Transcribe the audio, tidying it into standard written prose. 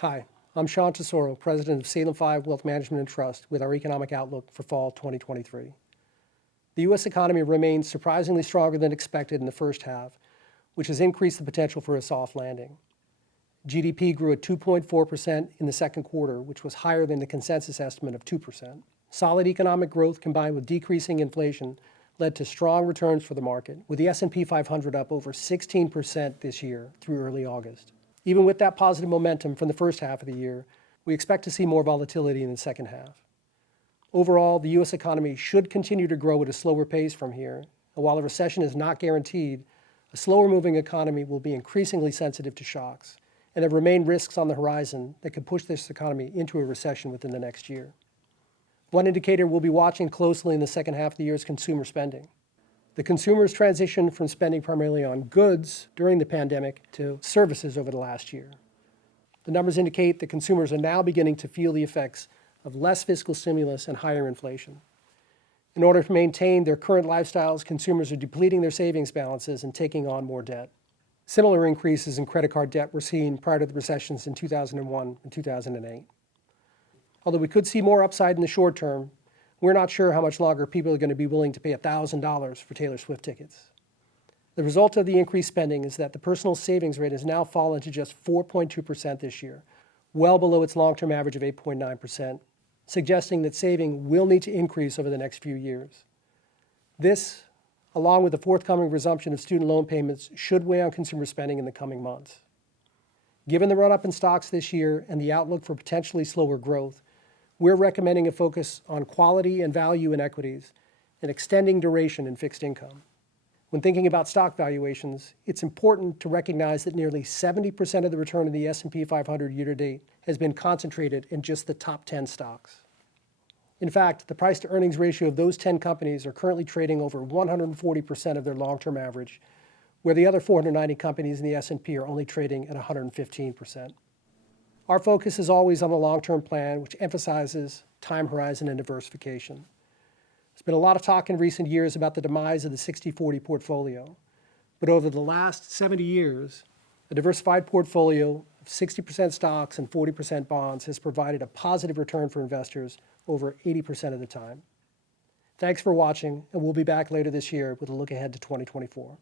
Hi, I'm Sean Tesoro, President of Salem 5 Wealth Management and Trust, with our economic outlook for fall 2023. The U.S. economy remains surprisingly stronger than expected in the first half, which has increased the potential for a soft landing. GDP grew at 2.4% in the second quarter, which was higher than the consensus estimate of 2%. Solid economic growth combined with decreasing inflation led to strong returns for the market, with the S&P 500 up over 16% this year through early August. Even with that positive momentum from the first half of the year, we expect to see more volatility in the second half. Overall, the U.S. economy should continue to grow at a slower pace from here, and while a recession is not guaranteed, a slower-moving economy will be increasingly sensitive to shocks, and there remain risks on the horizon that could push this economy into a recession within the next year. One indicator we'll be watching closely in the second half of the year is consumer spending. The consumers transitioned from spending primarily on goods during the pandemic to services over the last year. The numbers indicate that consumers are now beginning to feel the effects of less fiscal stimulus and higher inflation. In order to maintain their current lifestyles, consumers are depleting their savings balances and taking on more debt. Similar increases in credit card debt were seen prior to the recessions in 2001 and 2008. Although we could see more upside in the short term, we're not sure how much longer people are going to be willing to pay $1,000 for Taylor Swift tickets. The result of the increased spending is that the personal savings rate has now fallen to just 4.2% this year, well below its long-term average of 8.9%, suggesting that saving will need to increase over the next few years. This, along with the forthcoming resumption of student loan payments, should weigh on consumer spending in the coming months. Given the run-up in stocks this year and the outlook for potentially slower growth, we're recommending a focus on quality and value in equities and extending duration in fixed income. When thinking about stock valuations, it's important to recognize that nearly 70% of the return of the S&P 500 year-to-date has been concentrated in just the top 10 stocks. In fact, the price-to-earnings ratio of those 10 companies are currently trading over 140% of their long-term average, where the other 490 companies in the S&P are only trading at 115%. Our focus is always on the long-term plan, which emphasizes time horizon and diversification. There's been a lot of talk in recent years about the demise of the 60-40 portfolio, but over the last 70 years, a diversified portfolio of 60% stocks and 40% bonds has provided a positive return for investors over 80% of the time. Thanks for watching, and we'll be back later this year with a look ahead to 2024.